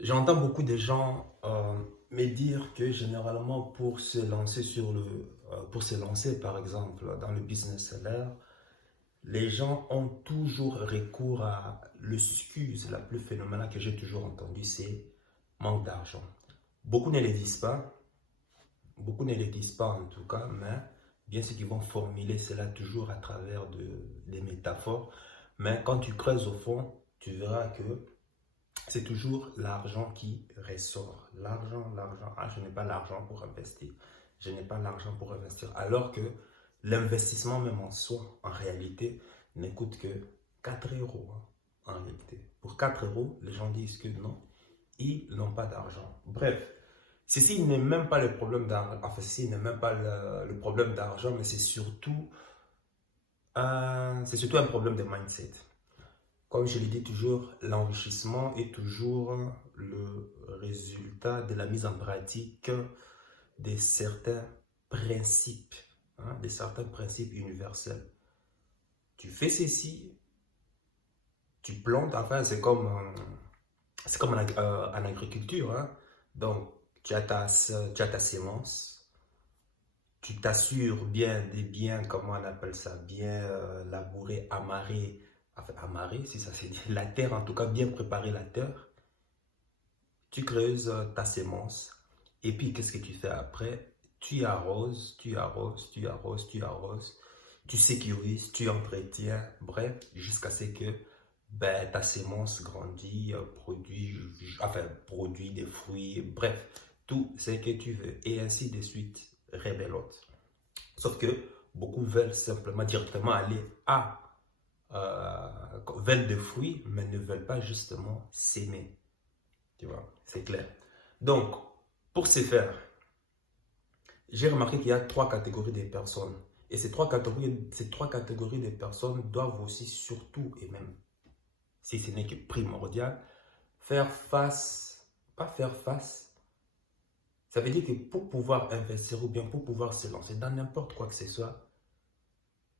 J'entends beaucoup de gens me dire que généralement pour se lancer pour se lancer par exemple dans le business seller, les gens ont toujours recours à l'excuse la plus phénoménale que j'ai toujours entendue, c'est manque d'argent. Beaucoup ne le disent pas, beaucoup ne le disent pas en tout cas, mais bien sûr qu'ils vont formuler cela toujours à travers des métaphores. Mais quand tu creuses au fond, tu verras que c'est toujours l'argent qui ressort. L'argent, l'argent. Ah, je n'ai pas l'argent pour investir. Je n'ai pas l'argent pour investir. Alors que l'investissement même en soi, en réalité, ne coûte que 4 euros. En réalité. Pour 4 euros, les gens disent que non, ils n'ont pas d'argent. Bref, ceci n'est même pas le problème d'argent. Enfin, ceci n'est même pas le problème d'argent, mais c'est surtout un problème de mindset. Comme je le dis toujours, l'enrichissement est toujours le résultat de la mise en pratique de certains principes, de certains principes universels. Tu fais ceci, tu plantes, enfin c'est comme en agriculture. Donc, tu as ta sémence, tu t'assures bien, comment on appelle ça, bien labourer, amarrer, enfin amarrer, si ça c'est dit, la terre en tout cas, bien préparer la terre. Tu creuses ta sémence et puis qu'est-ce que tu fais après? Tu arroses, tu arroses, tu arroses, tu arroses, tu sécurises, tu entretiens, bref, jusqu'à ce que ta sémence grandit, produit des fruits, bref, tout ce que tu veux et ainsi de suite, révélote. Sauf que beaucoup veulent simplement directement aller veulent des fruits, mais ne veulent pas justement s'aimer. Tu vois, c'est clair. Donc, pour ce faire, j'ai remarqué qu'il y a trois catégories de personnes. Et ces trois catégories de personnes doivent aussi surtout, et même si ce n'est que primordial, faire face, pas faire face. Ça veut dire que pour pouvoir investir ou bien pour pouvoir se lancer dans n'importe quoi que ce soit,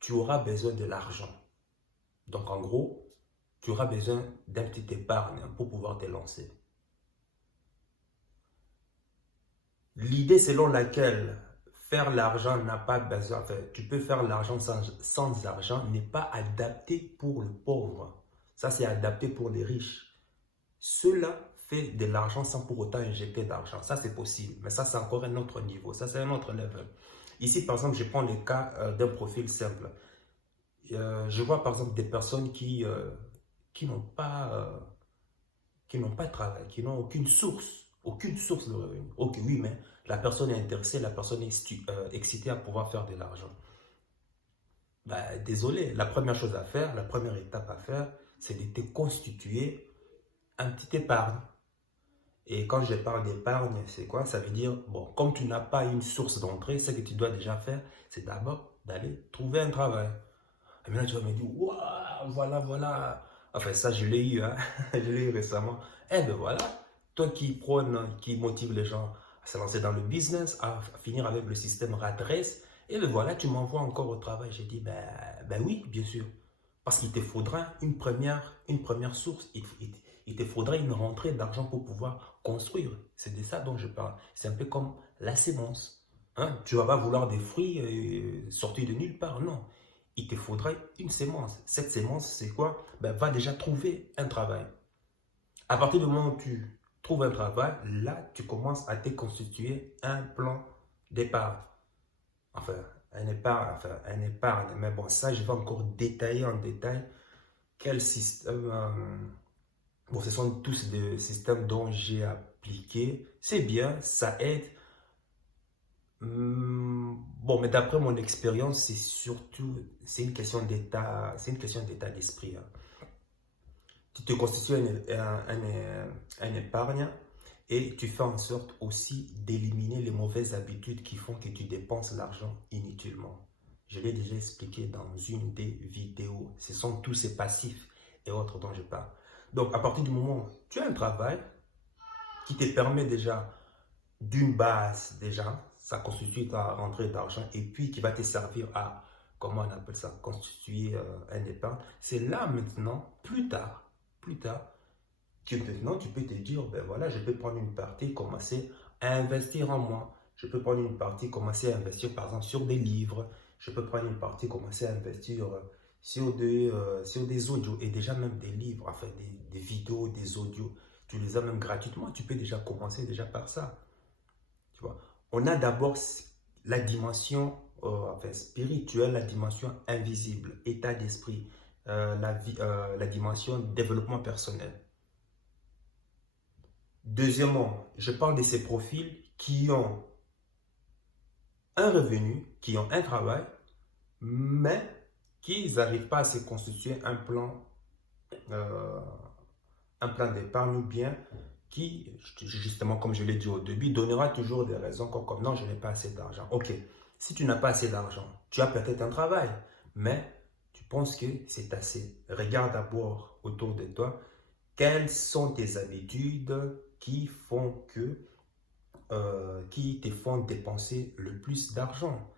tu auras besoin de l'argent. Donc en gros, tu auras besoin d'un petit épargne pour pouvoir te lancer. L'idée selon laquelle faire l'argent n'a pas besoin, enfin, tu peux faire l'argent sans argent n'est pas adapté pour le pauvre. Ça, c'est adapté pour les riches. Cela fait de l'argent sans pour autant injecter d'argent. Ça, c'est possible. Mais ça, c'est encore un autre niveau. Ça, c'est un autre level. Ici, par exemple, je prends le cas d'un profil simple. Je vois, par exemple, des personnes qui n'ont pas, de travail, qui n'ont aucune source de revenus. Ok, oui, mais la personne est intéressée, la personne est excitée à pouvoir faire de l'argent. Désolé, la première chose à faire, la première étape à faire, c'est de te constituer un petit épargne. Et quand je parle d'épargne, c'est quoi? Ça veut dire, bon, comme tu n'as pas une source d'entrée, ce que tu dois déjà faire, c'est d'abord d'aller trouver un travail. Et maintenant, tu vas me dire, waouh, voilà, voilà. Enfin, ça, je l'ai eu, je l'ai eu récemment. Eh ben voilà, toi qui motive les gens à se lancer dans le business, à finir avec le système rat race, et ben voilà, tu m'envoies encore au travail. J'ai dit, ben oui, bien sûr. Parce qu'il te faudra une première source. Il te faudra une rentrée d'argent pour pouvoir construire. C'est de ça dont je parle. C'est un peu comme la sémence. Tu ne vas pas vouloir des fruits sortis de nulle part. Non. Il te faudra une sémence. Cette sémence, c'est quoi? Va déjà trouver un travail. À partir du moment où tu trouves un travail, là, tu commences à te constituer un plan d'épargne. Enfin, un épargne. Mais bon, ça, je vais encore détailler en détail quel système. Bon, ce sont tous des systèmes dont j'ai appliqué. C'est bien, ça aide. Bon, mais d'après mon expérience, c'est une question d'état, c'est une question d'état d'esprit. Tu te constitues un épargne et tu fais en sorte aussi d'éliminer les mauvaises habitudes qui font que tu dépenses l'argent inutilement. Je l'ai déjà expliqué dans une des vidéos. Ce sont tous ces passifs et autres dont je parle. Donc, à partir du moment où tu as un travail qui te permet déjà d'une base, déjà, ça constitue ta rentrée d'argent et puis qui va te servir à, comment on appelle ça, constituer un épargne. C'est là maintenant, plus tard, Maintenant, tu peux te dire, ben voilà, je peux prendre une partie, commencer à investir en moi. Je peux prendre une partie, commencer à investir par exemple sur des livres. Je peux prendre une partie, commencer à investir sur des audios et déjà même des livres, enfin des vidéos, des audios. Tu les as même gratuitement. Tu peux déjà commencer déjà par ça. Tu vois. On a d'abord la dimension enfin, spirituelle, la dimension invisible, état d'esprit, la dimension développement personnel. Deuxièmement, je parle de ces profils qui ont un revenu, qui ont un travail, mais qui n'arrivent pas à se constituer euh, un plan d'épargne ou bien qui, justement, comme je l'ai dit au début, donnera toujours des raisons comme non, je n'ai pas assez d'argent. Ok, si tu n'as pas assez d'argent, tu as peut-être un travail, mais tu penses que c'est assez. Regarde d'abord autour de toi quelles sont tes habitudes qui font qui te font dépenser le plus d'argent.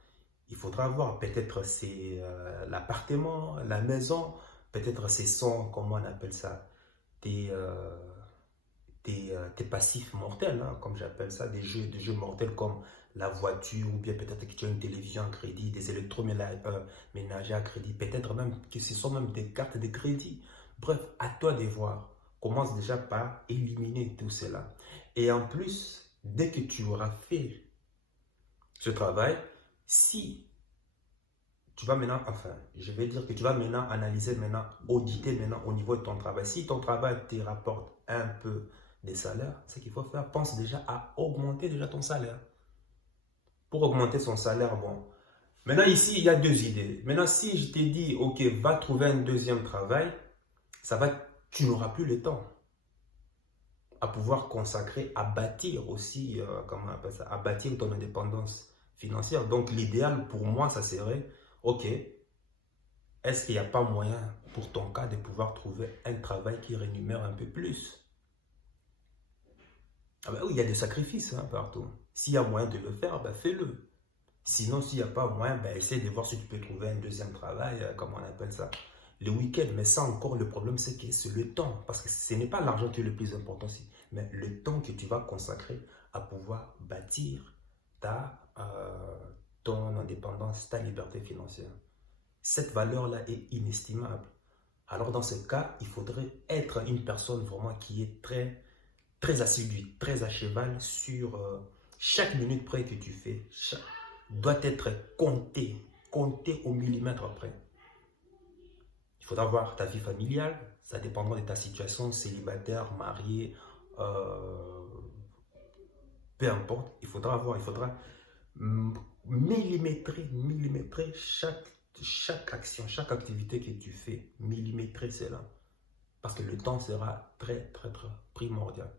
Il faudra voir, peut-être c'est l'appartement, la maison, peut-être c'est son, comment on appelle ça, tes, euh, tes passifs mortels, hein, comme j'appelle ça, des jeux mortels comme la voiture, ou bien peut-être que tu as une télévision à crédit, des électroménagers à crédit, peut-être même que ce sont même des cartes de crédit. Bref, à toi de voir. Commence déjà par éliminer tout cela. Et en plus, dès que tu auras fait ce travail, si tu vas maintenant, enfin, je vais dire que tu vas maintenant analyser, maintenant, auditer maintenant au niveau de ton travail. Si ton travail te rapporte un peu des salaires, ce qu'il faut faire, pense déjà à augmenter déjà ton salaire. Pour augmenter son salaire, bon. Maintenant, ici, il y a deux idées. Maintenant, si je t'ai dit, ok, va trouver un deuxième travail, ça va, tu n'auras plus le temps à pouvoir consacrer, à bâtir aussi, comment on appelle ça, à bâtir ton indépendance financière. Donc, l'idéal pour moi, ça serait, ok, est-ce qu'il n'y a pas moyen pour ton cas de pouvoir trouver un travail qui rémunère un peu plus? Ah ben oui, il y a des sacrifices hein, partout. S'il y a moyen de le faire, ben fais-le. Sinon, s'il n'y a pas moyen, ben essaie de voir si tu peux trouver un deuxième travail, comme on appelle ça, le week-end. Mais ça encore, le problème, c'est que c'est le temps. Parce que ce n'est pas l'argent qui est le plus important, mais le temps que tu vas consacrer à pouvoir bâtir ton indépendance, ta liberté financière. Cette valeur-là est inestimable. Alors dans ce cas, il faudrait être une personne vraiment qui est très assidue, très à cheval sur chaque minute près que tu fais, doit être compté au millimètre près. Il faudra voir ta vie familiale, ça dépendra de ta situation, célibataire, marié, euh, peu importe. Il faudra millimétrer chaque action, chaque activité que tu fais, millimétrer cela. Parce que le temps sera très primordial.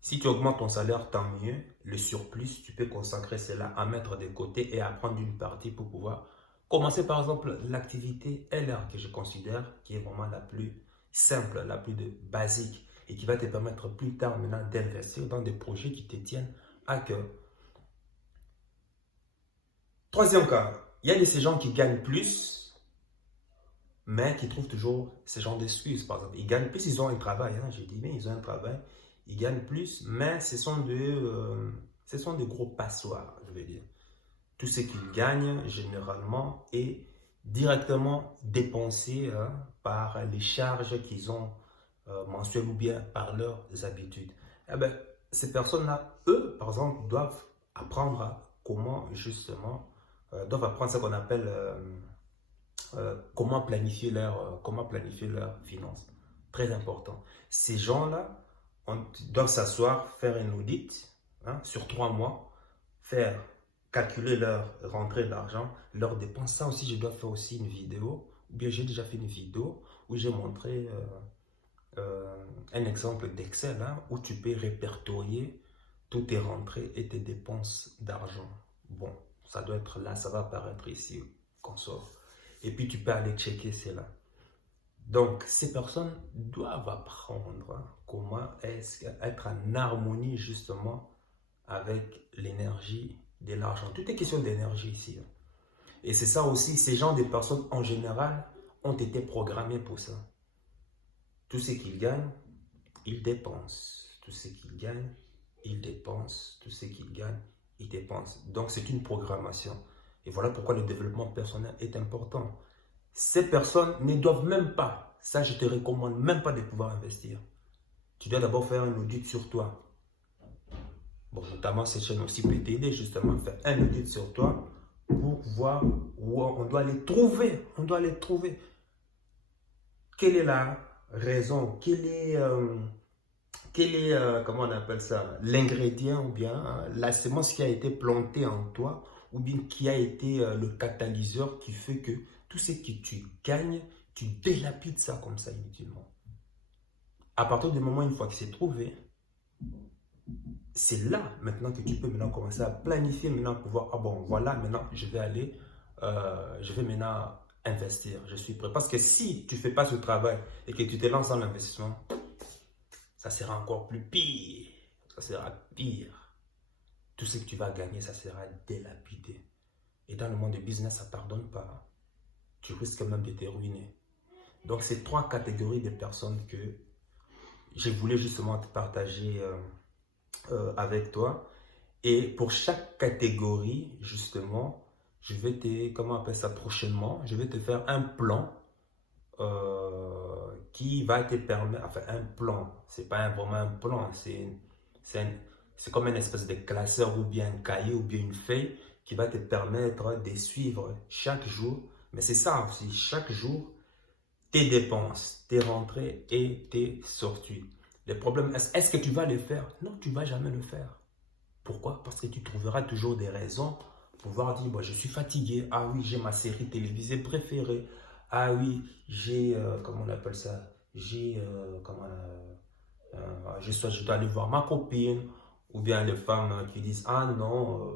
Si tu augmentes ton salaire, tant mieux. Le surplus, tu peux consacrer cela à mettre de côté et à prendre une partie pour pouvoir commencer par exemple l'activité LR que je considère qui est vraiment la plus simple, la plus basique et qui va te permettre plus tard maintenant d'investir dans des projets qui te tiennent à cœur. Troisième cas, il y a de ces gens qui gagnent plus, mais qui trouvent toujours ce genre d'excuses. Par exemple, ils gagnent plus, ils ont un travail. Hein, j'ai dit, mais ils ont un travail, ils gagnent plus, mais ce sont de gros passoires, je veux dire. Tout ce qu'ils gagnent, généralement, est directement dépensé hein, par les charges qu'ils ont mensuelles ou bien par leurs habitudes. Eh ben, ces personnes-là, eux, par exemple, doivent apprendre à comment, justement, doivent apprendre ce qu'on appelle comment planifier leurs finances. Très important. Ces gens-là doivent s'asseoir, faire un audit hein, sur 3 mois, faire calculer leur rentrée d'argent, leurs dépenses. Ça aussi, je dois faire aussi une vidéo, ou bien j'ai déjà fait une vidéo où j'ai montré un exemple d'Excel hein, où tu peux répertorier toutes tes rentrées et tes dépenses d'argent. Bon, ça doit être là, ça va apparaître ici, qu'on sort. Et puis tu peux aller checker cela. Donc, ces personnes doivent apprendre hein, comment être en harmonie justement avec l'énergie de l'argent. Tout est question d'énergie ici. Hein. Et c'est ça aussi, ces gens de personnes en général ont été programmés pour ça. Tout ce qu'ils gagnent, il dépense. Tout ce qu'il gagne, il dépense. Tout ce qu'il gagne, il dépense. Donc, c'est une programmation. Et voilà pourquoi le développement personnel est important. Ces personnes ne doivent même pas, ça je te recommande même pas de pouvoir investir. Tu dois d'abord faire un audit sur toi. Bon, notamment cette chaîne aussi peut t'aider justement à faire un audit sur toi pour voir où on doit les trouver. On doit les trouver. Quelle est la raison? Comment on appelle ça, l'ingrédient ou bien la semence qui a été plantée en toi ou bien qui a été le catalyseur qui fait que tout ce que tu gagnes, tu délapides ça comme ça inutilement. À partir du moment, une fois que c'est trouvé, c'est là maintenant que tu peux maintenant commencer à planifier, maintenant pouvoir, ah bon, voilà, maintenant je vais maintenant investir, je suis prêt. Parce que si tu ne fais pas ce travail et que tu te lances dans l'investissement, ça sera encore plus pire. Ça sera pire. Tout ce que tu vas gagner, ça sera délapidé. Et dans le monde du business, ça ne pardonne pas. Tu risques même de te ruiner. Donc, c'est 3 catégories de personnes que je voulais justement te partager avec toi. Et pour chaque catégorie, justement, je vais te, comment on appelle ça prochainement, je vais te faire un plan qui va te permettre, enfin un plan, c'est pas vraiment un plan, c'est comme une espèce de classeur ou bien un cahier ou bien une feuille qui va te permettre de suivre chaque jour, mais c'est ça aussi, chaque jour, tes dépenses, tes rentrées et tes sorties. Le problème, est-ce que tu vas le faire? Non, tu ne vas jamais le faire. Pourquoi? Parce que tu trouveras toujours des raisons pour pouvoir dire, bon, je suis fatigué, ah oui, j'ai ma série télévisée préférée, ah oui, j'ai, comment on appelle ça, je dois aller voir ma copine, ou bien les femmes qui disent, ah non,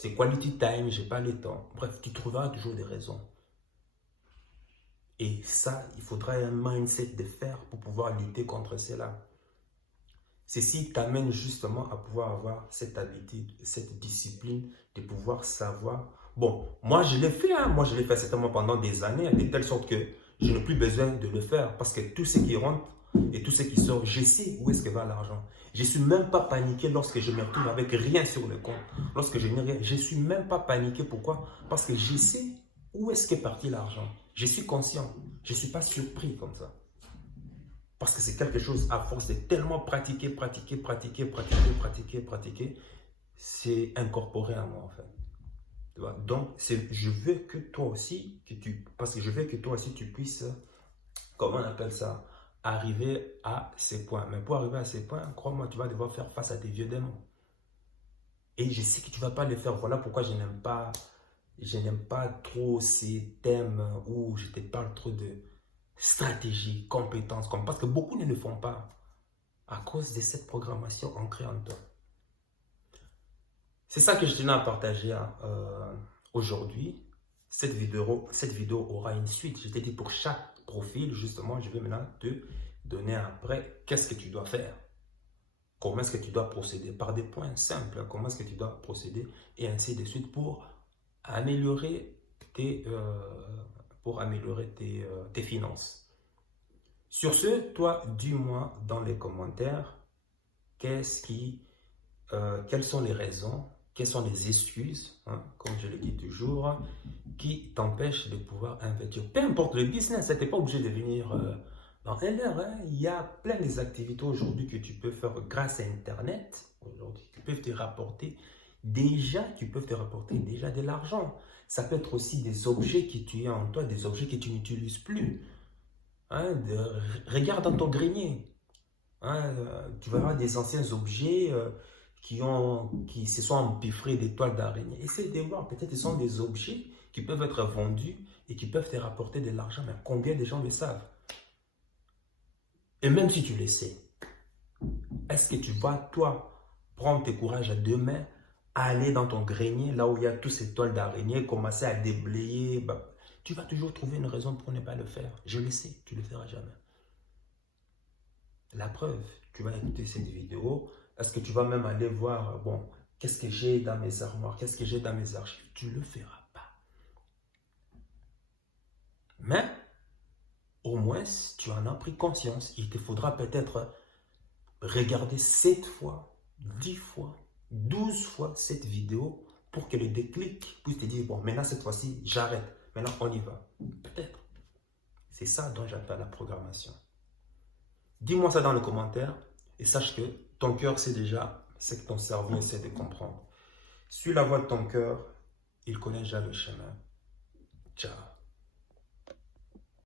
c'est quality time, j'ai pas le temps. Bref, tu trouveras toujours des raisons. Et ça, il faudra un mindset de fer pour pouvoir lutter contre cela. Ceci t'amène justement à pouvoir avoir cette habitude, cette discipline de pouvoir savoir. Bon, moi je l'ai fait, hein, moi je l'ai fait certainement pendant des années, de telle sorte que je n'ai plus besoin de le faire parce que tout ce qui rentre et tout ce qui sort, je sais où est-ce que va l'argent. Je ne suis même pas paniqué lorsque je me retrouve avec rien sur le compte. Lorsque je n'ai rien, je ne suis même pas paniqué. Pourquoi? Parce que je sais où est-ce qu'est parti l'argent. Je suis conscient. Je ne suis pas surpris comme ça. Parce que c'est quelque chose, à force de tellement pratiquer, c'est incorporé à moi en fait. Tu vois? Donc, je veux que toi aussi, parce que je veux que toi aussi tu puisses, comment on appelle ça, arriver à ces points. Mais pour arriver à ces points, crois-moi, tu vas devoir faire face à tes vieux démons. Et je sais que tu ne vas pas le faire. Voilà pourquoi je n'aime pas trop ces thèmes où je te parle trop de stratégie, compétences, parce que beaucoup ne le font pas à cause de cette programmation ancrée en toi. C'est ça que je tenais à partager aujourd'hui. Cette vidéo aura une suite. Je t'ai dit pour chaque profil, justement, je vais maintenant te donner après qu'est-ce que tu dois faire. Comment est-ce que tu dois procéder par des points simples. Comment est-ce que tu dois procéder et ainsi de suite pour améliorer tes finances. Sur ce, toi, dis-moi dans les commentaires quelles sont les raisons, quelles sont les excuses, hein, comme je le dis toujours, qui t'empêchent de pouvoir investir. Peu importe le business, tu n'es pas obligé de venir dans un heure. Hein. Il y a plein d'activités aujourd'hui que tu peux faire grâce à Internet, aujourd'hui, qui peuvent te rapporter déjà de l'argent. Ça peut être aussi des objets que tu as en toi, des objets que tu n'utilises plus. Hein, regarde dans ton grenier. Hein, tu vas avoir des anciens objets qui se sont empiffrés d'étoiles d'araignée. Essaye de voir, peut-être ce sont des objets qui peuvent être vendus et qui peuvent te rapporter de l'argent. Mais combien de gens le savent? Et même si tu le sais, est-ce que tu vas, toi, prendre tes courages à 2 mains, aller dans ton grenier, là où il y a toutes ces toiles d'araignée, commencer à déblayer, tu vas toujours trouver une raison pour ne pas le faire. Je le sais, tu ne le feras jamais. La preuve, tu vas écouter cette vidéo, est-ce que tu vas même aller voir, bon, qu'est-ce que j'ai dans mes armoires, qu'est-ce que j'ai dans mes archives? Tu ne le feras pas. Mais, au moins, tu en as pris conscience. Il te faudra peut-être regarder 7 fois, 10 fois, 12 fois cette vidéo pour que le déclic puisse te dire, bon, maintenant, cette fois-ci, j'arrête. Maintenant, on y va. Peut-être. C'est ça dont j'appelle la programmation. Dis-moi ça dans les commentaires et sache que ton cœur sait déjà ce que ton cerveau essaie de comprendre. Suis la voie de ton cœur, il connaît déjà le chemin. Ciao.